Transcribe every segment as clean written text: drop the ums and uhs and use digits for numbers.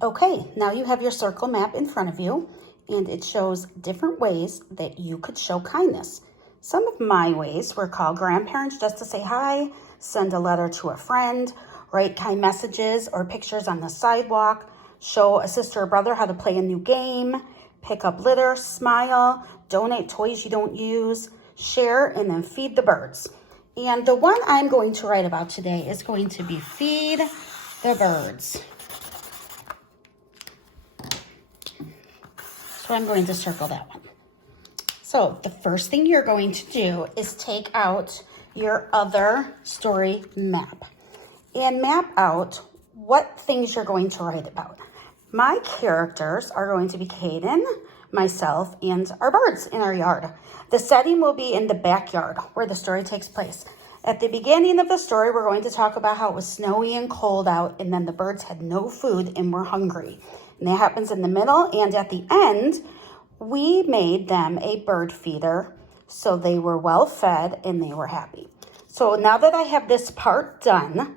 Okay, now you have your circle map in front of you, and it shows different ways that you could show kindness. Some of my ways were call grandparents just to say hi, send a letter to a friend, write kind messages or pictures on the sidewalk, show a sister or brother how to play a new game, pick up litter, smile, donate toys you don't use, share, and then feed the birds. And the one I'm going to write about today is going to be feed the birds. So I'm going to circle that one. So the first thing you're going to do is take out your other story map and map out what things you're going to write about. My characters are going to be Caden, myself, and our birds in our yard. The setting will be in the backyard where the story takes place. At the beginning of the story, we're going to talk about how it was snowy and cold out, and then the birds had no food and were hungry. And that happens in the middle, and at the end, we made them a bird feeder, so they were well fed and they were happy. So now that I have this part done,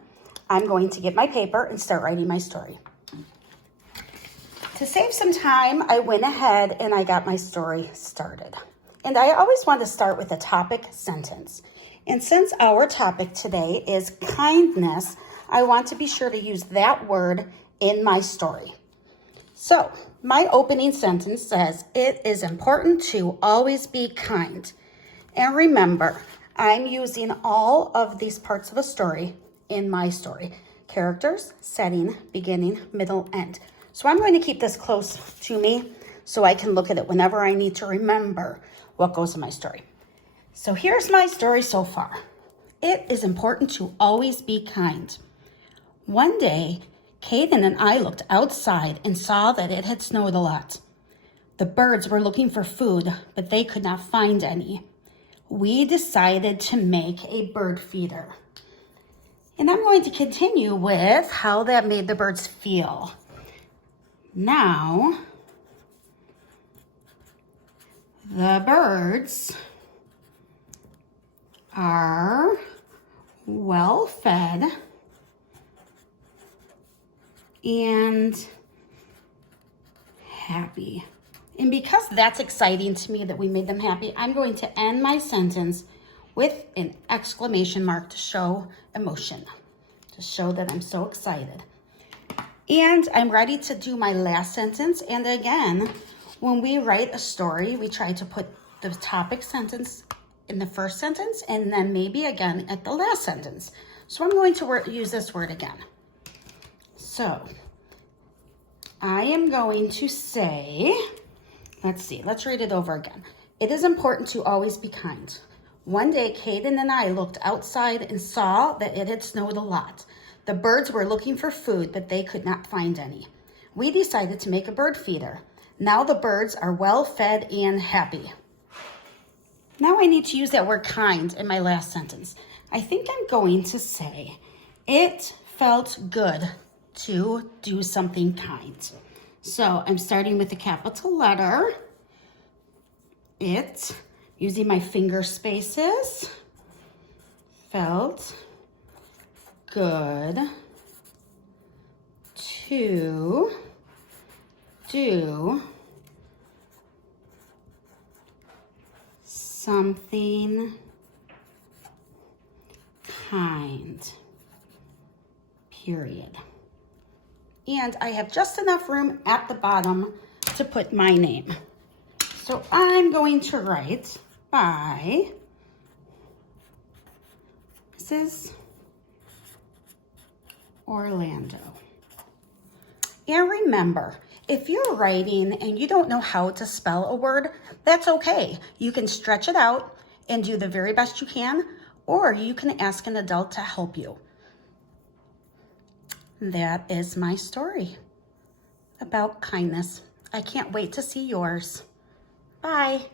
I'm going to get my paper and start writing my story. To save some time, I went ahead and I got my story started. And I always want to start with a topic sentence. And since our topic today is kindness, I want to be sure to use that word in my story. So my opening sentence says, it is important to always be kind. And remember, I'm using all of these parts of a story in my story. Characters, setting, beginning, middle, end. So I'm going to keep this close to me so I can look at it whenever I need to remember what goes in my story. So here's my story so far. It is important to always be kind. One day, Caden and I looked outside and saw that it had snowed a lot. The birds were looking for food, but they could not find any. We decided to make a bird feeder. And I'm going to continue with how that made the birds feel. Now, the birds are well fed and happy. And because that's exciting to me that we made them happy, I'm going to end my sentence with an exclamation mark to show emotion, to show that I'm so excited. And I'm ready to do my last sentence. And again, when we write a story, we try to put the topic sentence in the first sentence and then maybe again at the last sentence. So I'm going to use this word again. So I am going to say, let's read it over again. It is important to always be kind. One day, Caden and I looked outside and saw that it had snowed a lot. The birds were looking for food, but they could not find any. We decided to make a bird feeder. Now the birds are well fed and happy. Now I need to use that word kind in my last sentence. I think I'm going to say, it felt good to do something kind. So I'm starting with a capital letter. It, using my finger spaces, felt good to do something kind, period. And I have just enough room at the bottom to put my name. So I'm going to write by Mrs. Orlando. And remember, if you're writing and you don't know how to spell a word, that's okay. You can stretch it out and do the very best you can, or you can ask an adult to help you. That is my story about kindness. I can't wait to see yours. Bye.